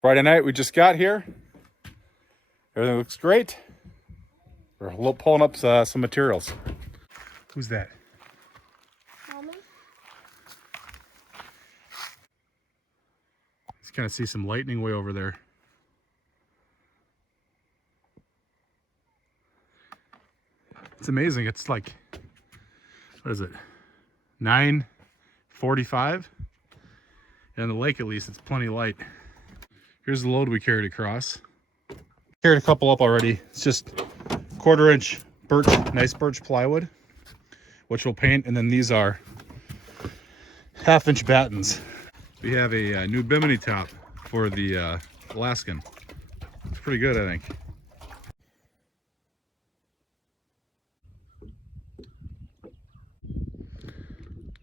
Friday night, we just got here. Everything looks great. We're pulling up some materials. Who's that? Mommy? Just kind of see some lightning way over there. It's amazing. It's like, what is it? 9:45. And on the lake, at least, it's plenty light. Here's the load we carried across. Carried a couple up already. It's just 1/4 inch birch, nice birch plywood, which we'll paint. And then these are 1/2 inch battens. We have a new bimini top for the Alaskan. It's pretty good, I think.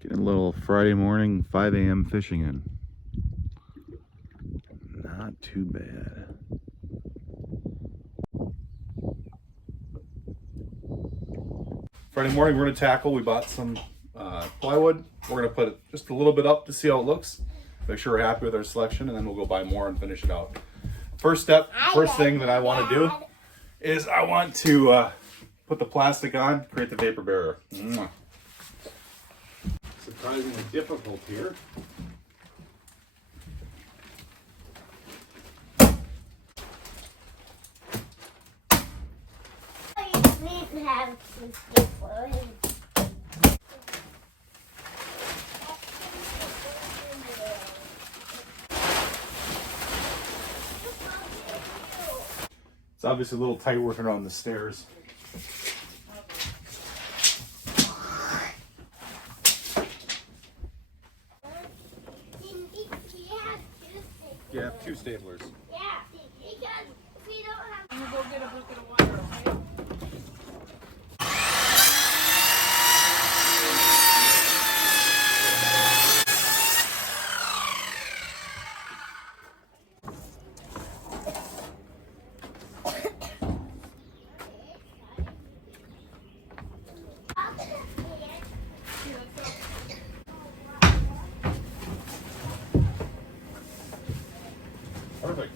Getting a little Friday morning 5 a.m. fishing in. Not too bad. Friday morning, we're going to tackle. We bought some plywood. We're going to put it just a little bit up to see how it looks. Make sure we're happy with our selection, and then we'll go buy more and finish it out. First thing that I want to do is I want to put the plastic on, create the vapor barrier. Surprisingly difficult here. Have some staplers. It's obviously a little tight working around the stairs. You have 2 staplers. Yeah, because we don't have. I'm gonna go get a bucket of water, okay? Perfect.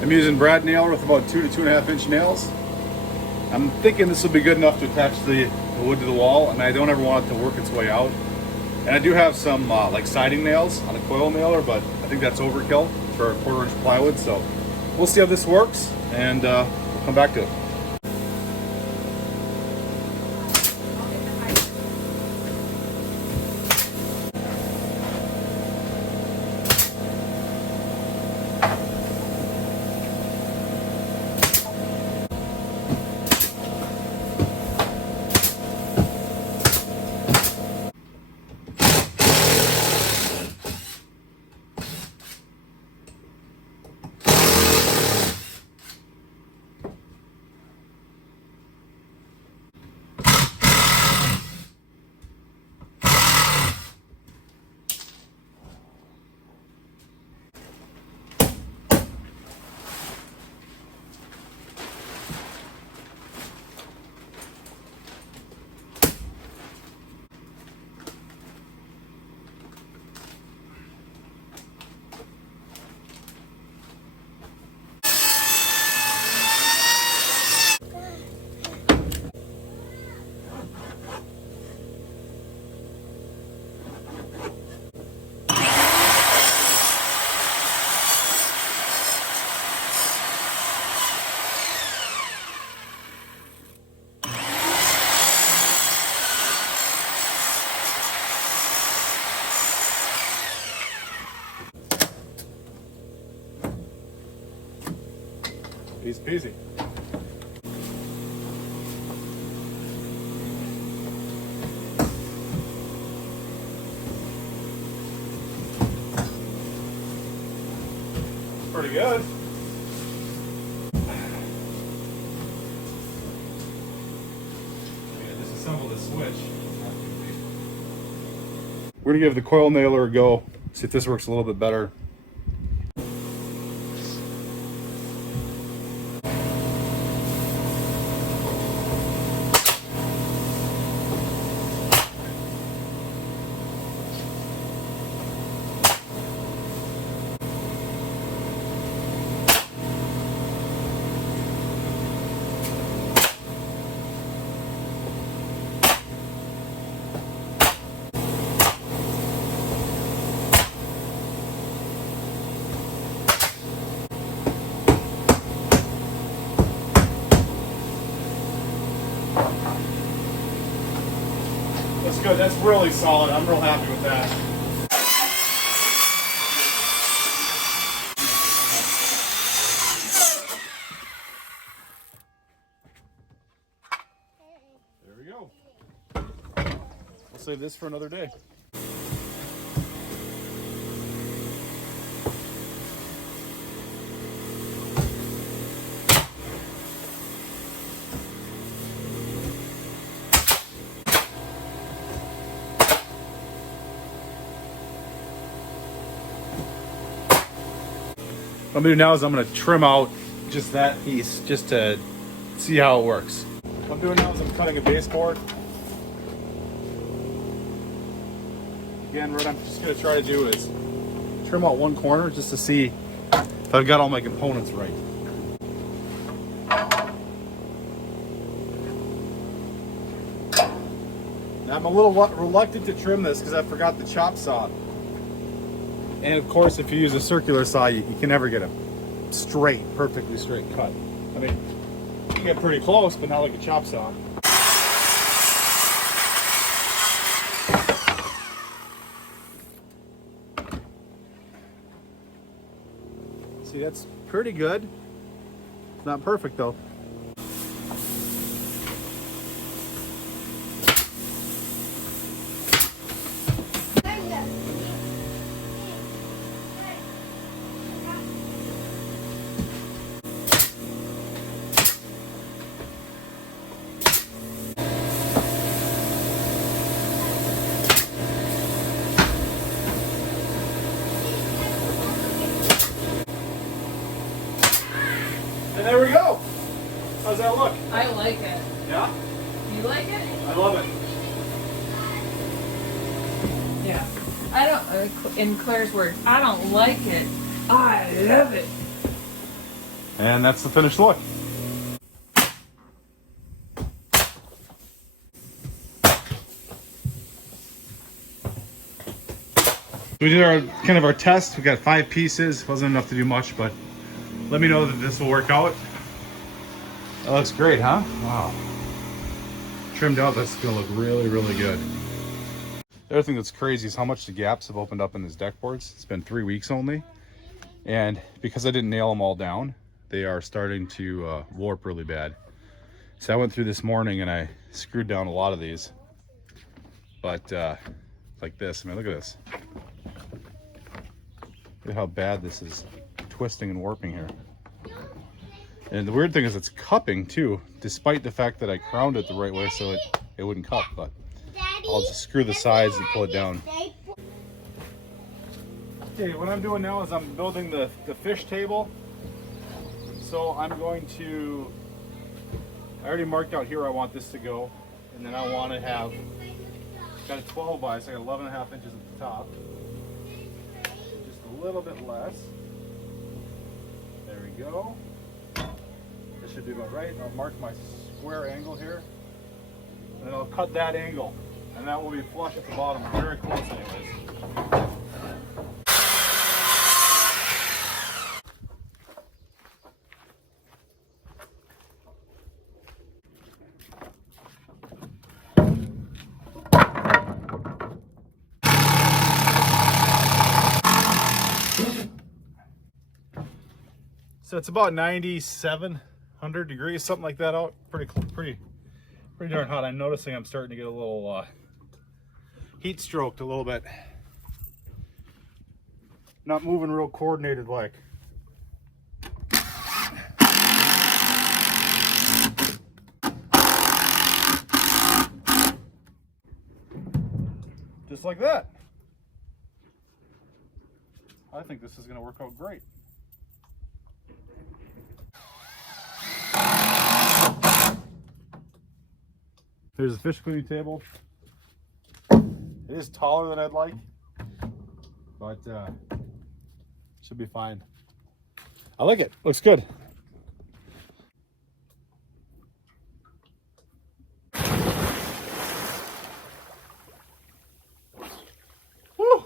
I'm using brad nailer with about 2 to 2.5 inch nails. I'm thinking this will be good enough to attach the wood to the wall, and I don't ever want it to work its way out. And I do have some like siding nails on a coil nailer, but I think that's overkill for a 1/4 inch plywood. So we'll see how this works, and we'll come back to it. Easy peasy. Pretty good. Disassemble the switch. We're gonna give the coil nailer a go, see if this works a little bit better. good. That's really solid. I'm real happy with that. There we go. We'll save this for another day. What I'm gonna do now is I'm gonna trim out just that piece just to see how it works. What I'm doing now is I'm cutting a baseboard. Again, what I'm just gonna try to do is trim out one corner just to see if I've got all my components right. Now I'm a little reluctant to trim this because I forgot the chop saw. And of course, if you use a circular saw, you can never get a straight, perfectly straight cut. I mean, you can get pretty close, but not like a chop saw. See, that's pretty good. It's not perfect though. And there we go. How's that look? I like it. Yeah? You like it? I love it. Yeah. I don't, in Claire's words, I don't like it. I love it. And that's the finished look. We did our kind of our test. We got 5 pieces. Wasn't enough to do much, but let me know that this will work out. That looks great, huh? Wow. Trimmed out, that's gonna look really, really good. The other thing that's crazy is how much the gaps have opened up in these deck boards. It's been 3 weeks only. And because I didn't nail them all down, they are starting to warp really bad. So I went through this morning and I screwed down a lot of these. But like this, I mean, look at this. Look at how bad this is twisting and warping here. And the weird thing is it's cupping too, despite the fact that I crowned it the right way so it wouldn't cup. But I'll just screw the sides and pull it down. Okay, what I'm doing now is I'm building the fish table. So I'm going to, I already marked out here I want this to go. And then I want to have, got a 12 by, so I got 11.5 inches at the top. Just a little bit less. There we go. This should be about right. I'll mark my square angle here. And then I'll cut that angle. And that will be flush at the bottom, very close anyways. So it's about 9,700 degrees, something like that out. Pretty darn hot. I'm noticing I'm starting to get a little heat stroked a little bit. Not moving real coordinated like. Just like that. I think this is going to work out great. There's a fish cleaning table. It is taller than I'd like, but should be fine. I like it. Looks good. Woo!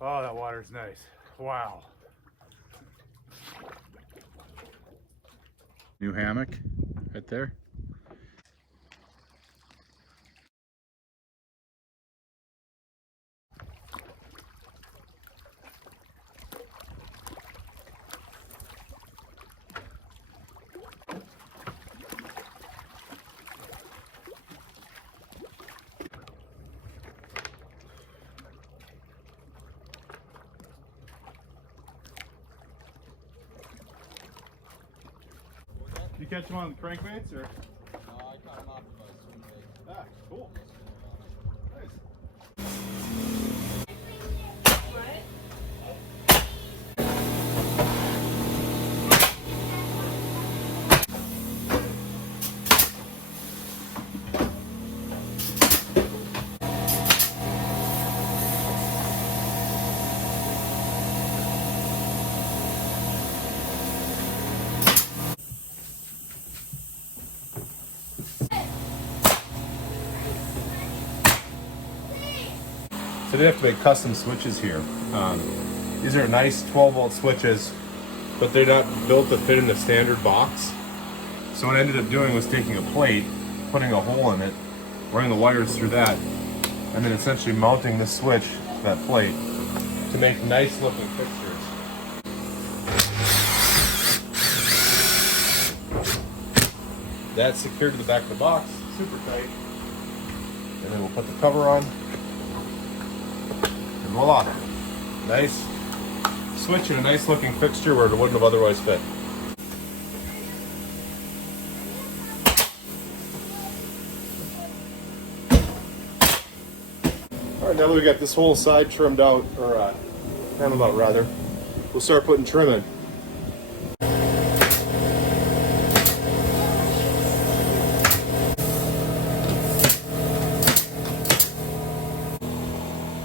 Oh, that water's nice. Wow. New hammock right there. Did you catch them on the crankbaits or? No, I caught him off of a swim bait. Ah, cool. Nice. So they have to make custom switches here. These are nice 12-volt switches, but they're not built to fit in the standard box. So what I ended up doing was taking a plate, putting a hole in it, running the wires through that, and then essentially mounting this switch to that plate to make nice looking fixtures. That's secured to the back of the box, super tight. And then we'll put the cover on. And voila, nice switch and a nice looking fixture where it wouldn't have otherwise fit. All right, now that we got this whole side trimmed out, or handled out rather, we'll start putting trim in.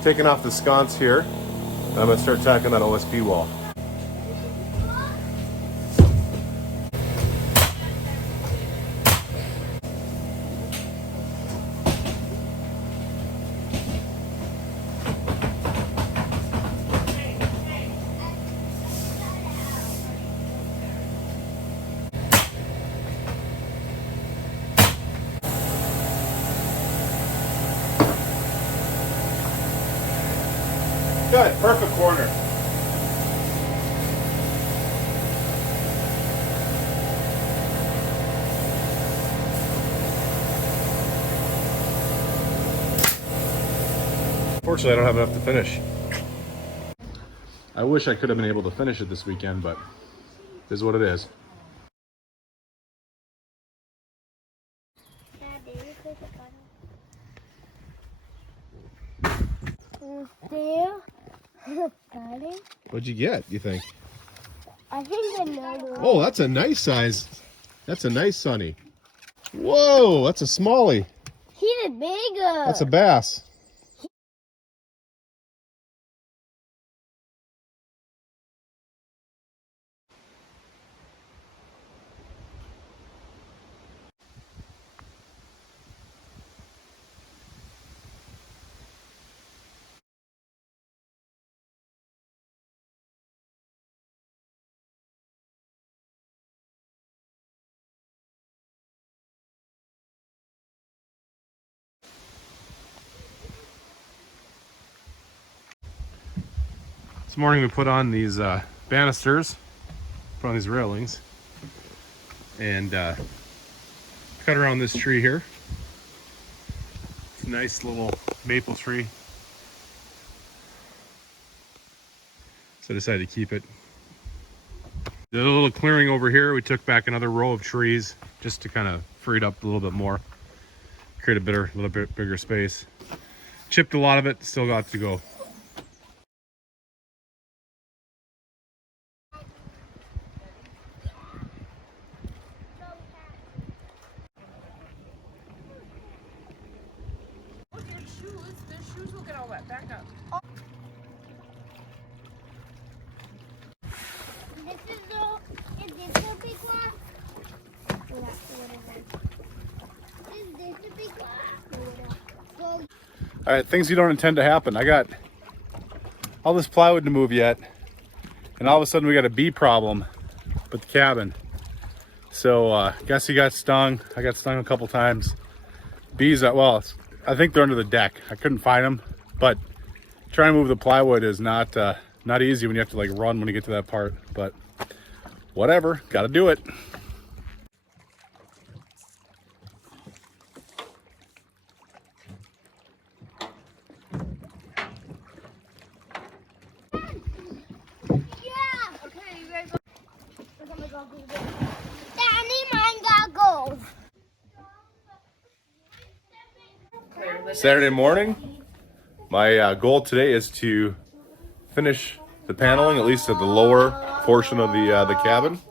Taking off the sconce here, and I'm going to start tacking that OSB wall. Good, perfect corner. Unfortunately, I don't have enough to finish. I wish I could have been able to finish it this weekend, but this is what it is. What'd you get, you think? I think another one. Oh, that's a nice size. That's a nice sunny. Whoa, that's a smallie. He's bigger. That's a bass. This morning we put on these banisters, put on these railings, and cut around this tree here. It's a nice little maple tree. So I decided to keep it. Did a little clearing over here. We took back another row of trees just to kind of free it up a little bit more. Create a little bit bigger space. Chipped a lot of it, still got to go. Look, your shoes. The shoes will get all wet. Back up. Is this a big one? Is this a big one? All right, things you don't intend to happen. I got all this plywood to move yet, and all of a sudden we got a bee problem with the cabin. So guess he got stung. I got stung a couple times. Bees, well, I think they're under the deck. I couldn't find them, but trying to move the plywood is not easy when you have to like run when you get to that part, but whatever, gotta do it. Yeah. Okay, you guys. Daddy, mine got gold. Saturday morning. My goal today is to finish the paneling, at least at the lower portion of the cabin.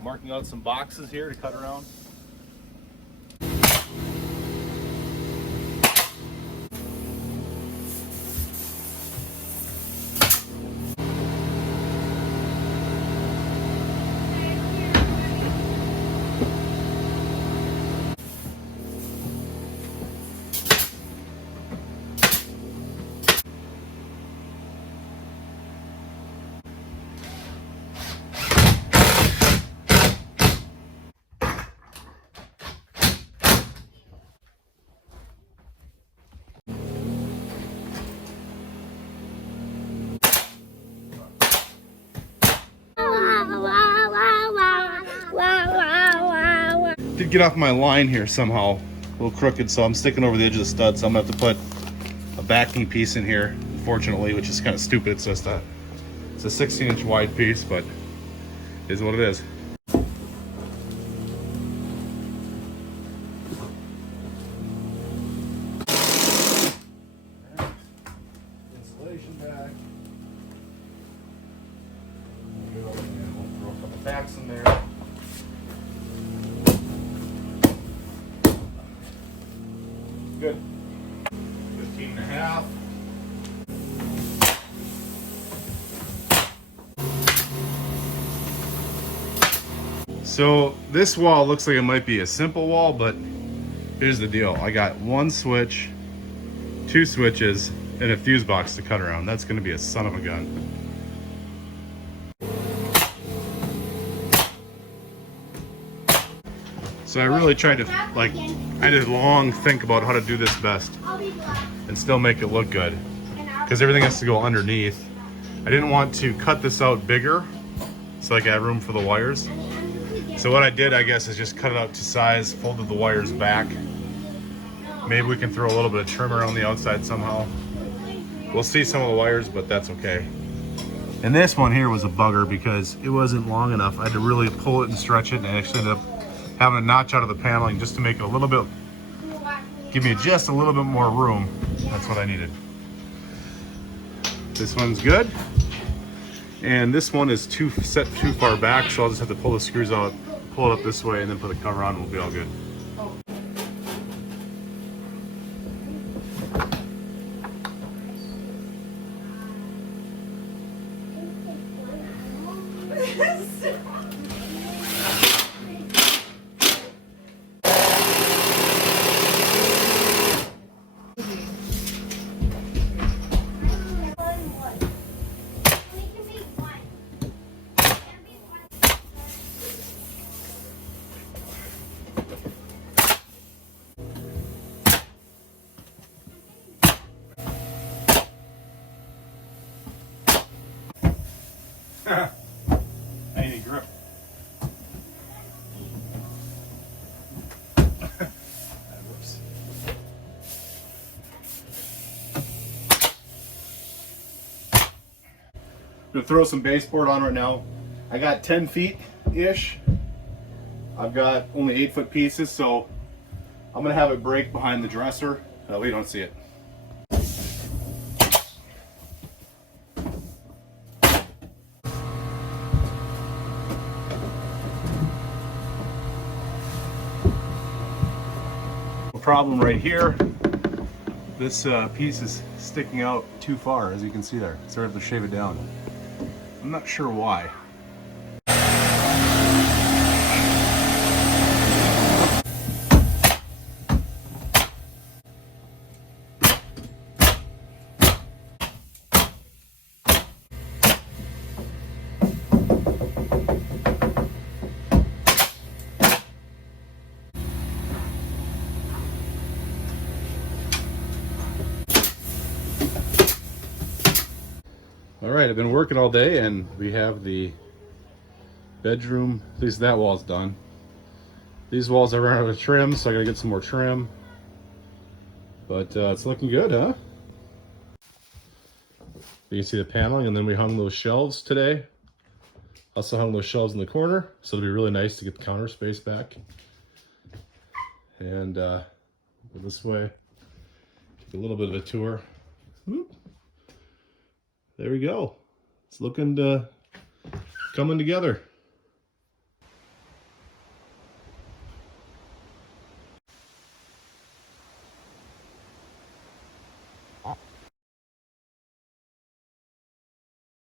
Marking out some boxes here to cut around. Did get off my line here somehow, a little crooked, so I'm sticking over the edge of the stud, so I'm gonna have to put a backing piece in here, unfortunately, which is kind of stupid. It's just a 16-inch wide piece, but it is what it is. Insulation back. We'll throw a couple tacks in there. Good. 15.5. So this wall looks like it might be a simple wall, but here's the deal. I got one switch, two switches, and a fuse box to cut around. That's gonna be a son of a gun. So I really tried to, like, I did long think about how to do this best and still make it look good, because everything has to go underneath. I didn't want to cut this out bigger so I could have room for the wires. So what I did, I guess, is just cut it out to size, folded the wires back. Maybe we can throw a little bit of trim around the outside somehow. We'll see some of the wires, but that's okay. And this one here was a bugger because it wasn't long enough. I had to really pull it and stretch it, and I actually ended up having a notch out of the paneling just to make it a little bit, give me just a little bit more room. That's what I needed. This one's good. And this one is set too far back, so I'll just have to pull the screws out, pull it up this way, and then put the cover on, and we'll be all good. I need grip. That works. I'm gonna throw some baseboard on right now. I got 10 feet-ish. I've got only 8-foot pieces, so I'm gonna have it break behind the dresser. That way you don't see it. Problem right here, this piece is sticking out too far, as you can see there, so I have to shave it down. I'm not sure why. All right, I've been working all day and we have the bedroom, at least that wall's done. These walls I ran out of trim, so I gotta get some more trim. But it's looking good, huh? You can see the paneling, and then we hung those shelves today. Also hung those shelves in the corner, so it'll be really nice to get the counter space back. And go this way, take a little bit of a tour. Whoop. There we go. It's looking coming together.